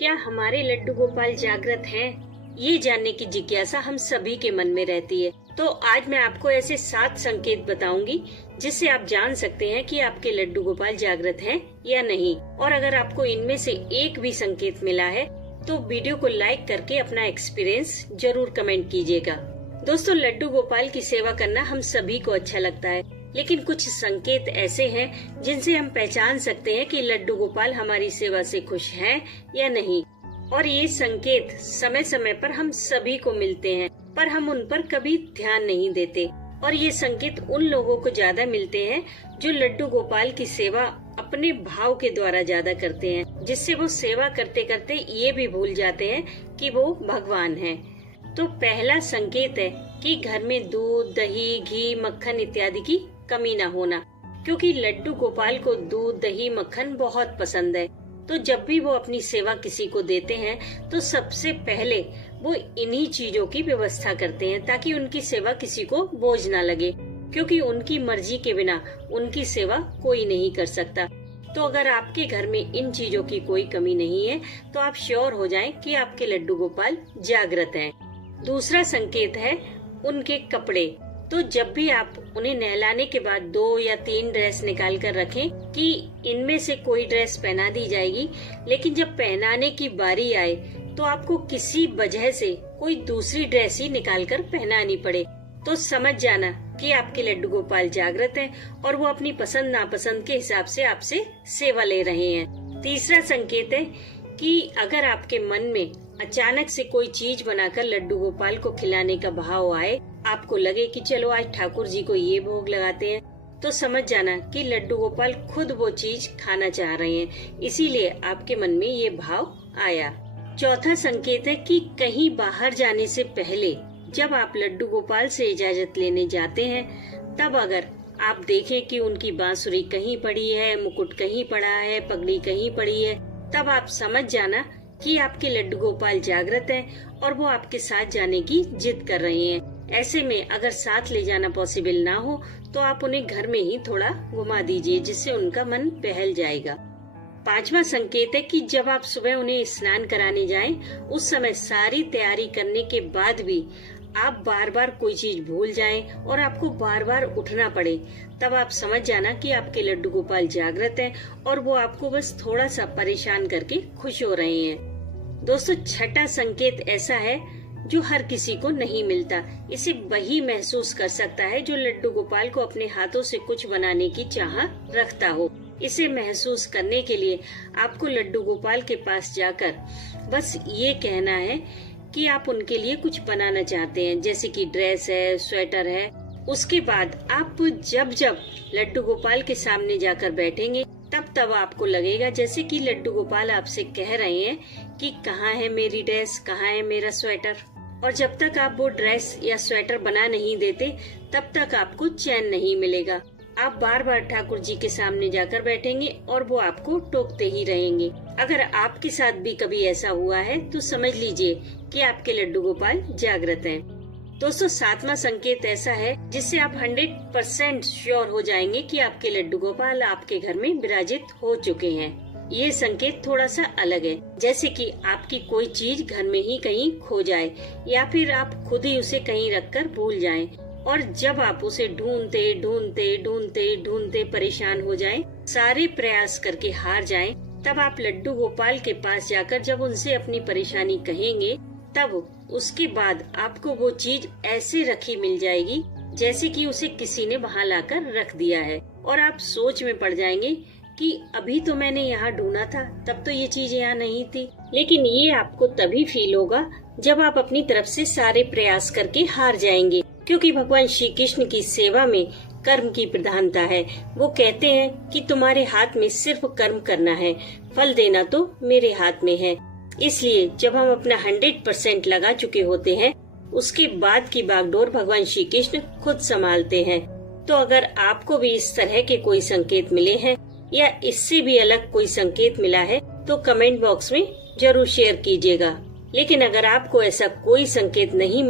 क्या हमारे लड्डू गोपाल जागृत हैं? ये जानने की जिज्ञासा हम सभी के मन में रहती है। तो आज मैं आपको ऐसे 7 संकेत बताऊंगी जिससे आप जान सकते हैं कि आपके लड्डू गोपाल जागृत हैं या नहीं। और अगर आपको इनमें से एक भी संकेत मिला है तो वीडियो को लाइक करके अपना एक्सपीरियंस जरूर कमेंट कीजिएगा। दोस्तों, लड्डू गोपाल की सेवा करना हम सभी को अच्छा लगता है, लेकिन कुछ संकेत ऐसे हैं जिनसे हम पहचान सकते हैं कि लड्डू गोपाल हमारी सेवा से खुश हैं या नहीं। और ये संकेत समय समय पर हम सभी को मिलते हैं, पर हम उन पर कभी ध्यान नहीं देते। और ये संकेत उन लोगों को ज्यादा मिलते हैं जो लड्डू गोपाल की सेवा अपने भाव के द्वारा ज्यादा करते हैं, जिससे वो सेवा करते करते ये भी भूल जाते हैं कि वो भगवान हैं। तो पहला संकेत है कि घर में दूध, दही, घी, मक्खन इत्यादि की कमी न होना, क्योंकि लड्डू गोपाल को दूध, दही, मक्खन बहुत पसंद है। तो जब भी वो अपनी सेवा किसी को देते हैं तो सबसे पहले वो इन्हीं चीजों की व्यवस्था करते हैं ताकि उनकी सेवा किसी को बोझ न लगे, क्योंकि उनकी मर्जी के बिना उनकी सेवा कोई नहीं कर सकता। तो अगर आपके घर में इन चीजों की कोई कमी नहीं है तो आप श्योर हो जाएं कि आपके लड्डू गोपाल जागृत हैं। दूसरा संकेत है उनके कपड़े। तो जब भी आप उन्हें नहलाने के बाद 2 या 3 ड्रेस निकाल कर रखें कि इनमें से कोई ड्रेस पहना दी जाएगी, लेकिन जब पहनाने की बारी आए तो आपको किसी वजह से कोई दूसरी ड्रेस ही निकाल कर पहनानी पड़े, तो समझ जाना कि आपके लड्डू गोपाल जागृत हैं और वो अपनी पसंद नापसंद के हिसाब से आपसे सेवा ले रहे हैं। तीसरा संकेत है कि अगर आपके मन में अचानक से कोई चीज बनाकर लड्डू गोपाल को खिलाने का भाव आए, आपको लगे कि चलो आज ठाकुर जी को ये भोग लगाते हैं, तो समझ जाना कि लड्डू गोपाल खुद वो चीज खाना चाह रहे हैं, इसीलिए आपके मन में ये भाव आया। चौथा संकेत है कि कहीं बाहर जाने से पहले जब आप लड्डू गोपाल से इजाजत लेने जाते हैं, तब अगर आप देखें कि उनकी बांसुरी कहीं पड़ी है, मुकुट कहीं पड़ा है, पगड़ी कहीं पड़ी है, तब आप समझ जाना कि आपके लड्डू गोपाल जागृत हैं और वो आपके साथ जाने की जिद कर रहे हैं। ऐसे में अगर साथ ले जाना पॉसिबल ना हो तो आप उन्हें घर में ही थोड़ा घुमा दीजिए, जिससे उनका मन बहल जाएगा। पांचवा संकेत है कि जब आप सुबह उन्हें स्नान कराने जाएं, उस समय सारी तैयारी करने के बाद भी आप बार बार कोई चीज भूल जाएं और आपको बार बार उठना पड़े, तब आप समझ जाना कि आपके लड्डू गोपाल जागृत हैं और वो आपको बस थोड़ा सा परेशान करके खुश हो रहे हैं। दोस्तों, छठा संकेत ऐसा है जो हर किसी को नहीं मिलता। इसे वही महसूस कर सकता है जो लड्डू गोपाल को अपने हाथों से कुछ बनाने की चाह रखता हो। इसे महसूस करने के लिए आपको लड्डू गोपाल के पास जाकर बस ये कहना है कि आप उनके लिए कुछ बनाना चाहते हैं, जैसे कि ड्रेस है, स्वेटर है। उसके बाद आप जब जब लड्डू गोपाल के सामने जाकर बैठेंगे तब आपको लगेगा जैसे कि लड्डू गोपाल आपसे कह रहे हैं कि कहाँ है मेरी ड्रेस, कहाँ है मेरा स्वेटर। और जब तक आप वो ड्रेस या स्वेटर बना नहीं देते तब तक आपको चैन नहीं मिलेगा। आप बार बार ठाकुर जी के सामने जाकर बैठेंगे और वो आपको टोकते ही रहेंगे। अगर आपके साथ भी कभी ऐसा हुआ है तो समझ लीजिए कि आपके लड्डू गोपाल जागृत हैं। दोस्तों, 7वां संकेत ऐसा है जिससे आप 100% श्योर हो जाएंगे कि आपके लड्डू गोपाल आपके घर में विराजित हो चुके हैं। ये संकेत थोड़ा सा अलग है, जैसे कि आपकी कोई चीज घर में ही कहीं खो जाए या फिर आप खुद ही उसे कहीं रखकर भूल जाएं, और जब आप उसे ढूंढते ढूंढते ढूंढते ढूंढते परेशान हो जाएं, सारे प्रयास करके हार जाएं, तब आप लड्डू गोपाल के पास जाकर जब उनसे अपनी परेशानी कहेंगे, तब उसके बाद आपको वो चीज ऐसे रखी मिल जाएगी जैसे कि उसे किसी ने वहाँ लाकर रख दिया है, और आप सोच में पड़ जाएंगे कि अभी तो मैंने यहाँ ढूंढा था, तब तो ये चीज यहाँ नहीं थी। लेकिन ये आपको तभी फील होगा जब आप अपनी तरफ से सारे प्रयास करके हार जाएंगे, क्योंकि भगवान श्री कृष्ण की सेवा में कर्म की प्रधानता है। वो कहते हैं कि तुम्हारे हाथ में सिर्फ कर्म करना है, फल देना तो मेरे हाथ में है। इसलिए जब हम अपना 100% लगा चुके होते हैं, उसके बाद की बागडोर भगवान श्री कृष्ण खुद संभालते हैं। तो अगर आपको भी इस तरह के कोई संकेत मिले हैं या इससे भी अलग कोई संकेत मिला है तो कमेंट बॉक्स में जरूर शेयर कीजिएगा। लेकिन अगर आपको ऐसा कोई संकेत नहीं